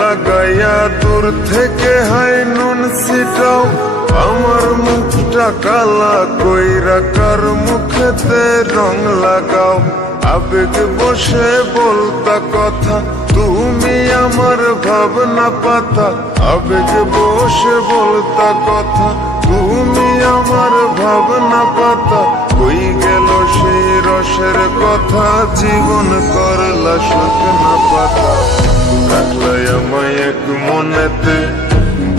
লাগাইয়া দূর থেকে হাই নুন সিটাও আমার মুখটা কালা কইরা কার মুখেতে রং লাগাও। আবেগ বসে বলতা কথা, তুমি আমার ভাবনা পাতা। আবেগ বসে বলতা কথা, তুমি আমার ভাবনা পাতা। রসের কথা, জীবন করলা শুকনা পাতা। রাখলাই আমায় এক মনেতে,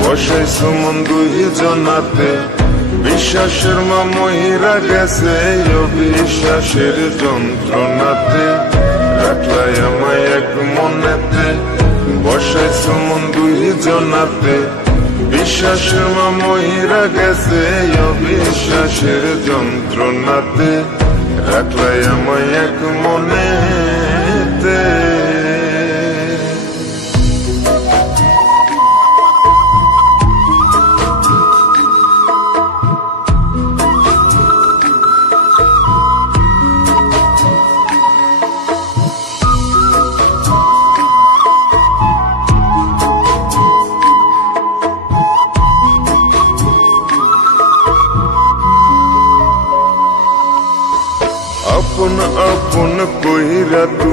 বসে সুমন দুই জনাতে। বিশ্বাসের মা মহিরা গেছে অবিশ্বাসের যন্ত্রণাতে। রাখলাই আমায় এক মনেতে, বসে সুমন দুই জনাতে। বিশ্বাসের মা মহিরা গেছে অবিশ্বাসের যন্ত্রণাতে। রাখলাই আমায় এক মনেতে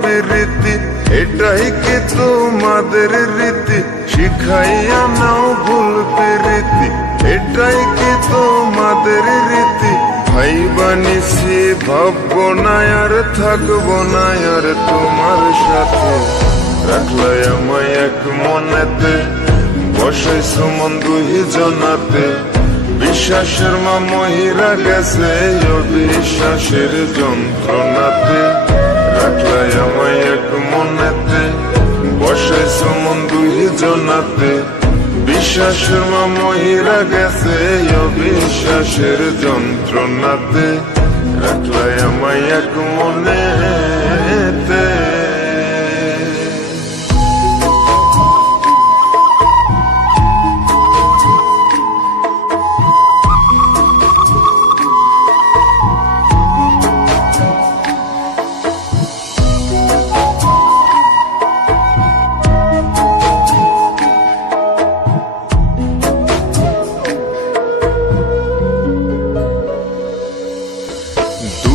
প্রীতি এটাই কি তোমাদের রীতি। শিখাইয়া নাও ভুল প্রীতি এটাই কি তোমাদের রীতি। ভাই বানিসি ভাববো না আর থাকব না আর তোমার সাথে। রাখলাই আমায় এক মনেতে বসে সুমন দুই জনাতে। বিশ্বাসের মা মহিরা গেছে, অবিশ্বাসের যন্ত্রণাতে। রাখলাই আমায় এক মনেতে বসে সুমন দুই জনাতে। বিশ্বাসের মা মহিরা গেছে অবিশ্বাসের যন্ত্রণাতে। রাখলাই আমায় এক মনেতে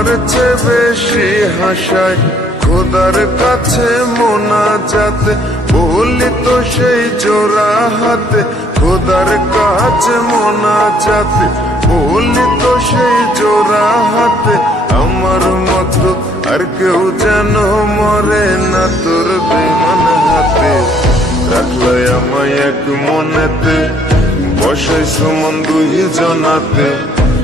আমার চেয়ে বেশি হাসায়। খোদার কাছে মোনা যাতে বলি তো সেই জোড়া হাতে। খোদার কাছে মোনা যাতে বলি তো সেই জোড়া হাতে। আমার মতো আর কেউ যেন মরে না তোর বেমান হাতে। রাখলাই আমায় এক মনেতে বসে সুমন দুই জনাতে।